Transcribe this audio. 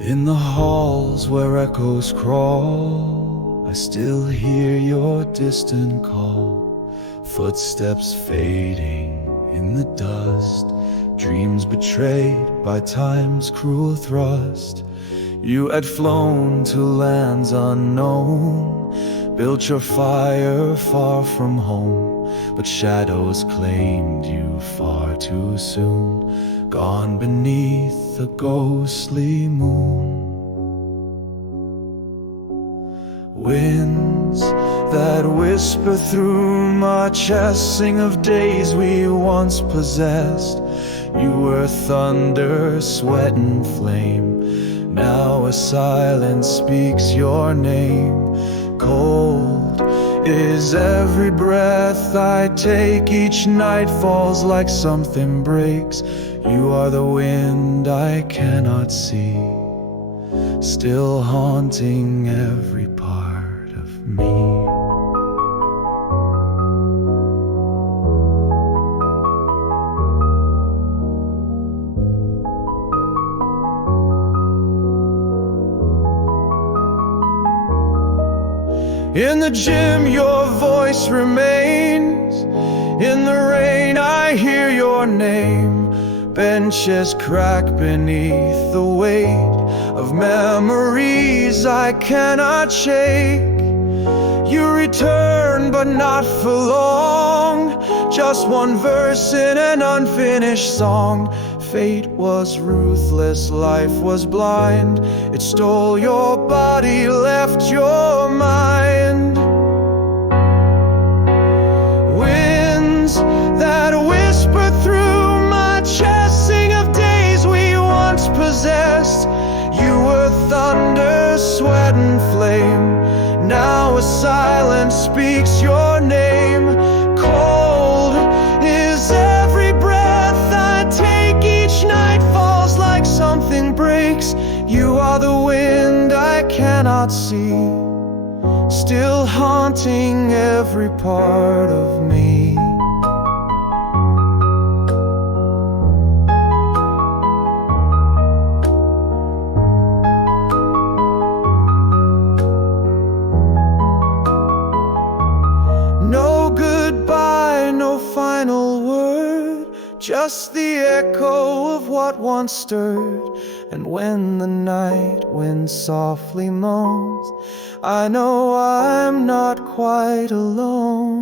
In the halls where echoes crawl, I still hear your distant call. Footsteps fading in the dust, dreams betrayed by time's cruel thrust. You had flown to lands unknown, built your fire far from home, but shadows claimed you far too soon, gone beneath a ghostly moon. Winds that whisper through my chest sing of days we once possessed. You were thunder, sweat and flame. Now a silence speaks your name. Cold is every breath I take. Each night falls like something breaks. You are the wind I cannot see, still haunting every part of me. In the gym your voice remains. In the rain I hear your name. Benches crack beneath the weight of memories I cannot shake. You return but not for long, just one verse in an unfinished song. Fate was ruthless, life was blind. It stole your body, left your mind. Winds that whisper through my chest sing of days we once possessed. You were thunder, sweat and flame. Now a silence speaks your name. Cold is every breath I take. Each night falls like something breaks. You are the wind I cannot see, still haunting every part of me. No goodbye, no final word, just the echo of what once stirred. And when the night wind softly moans, I know I'm not quite alone.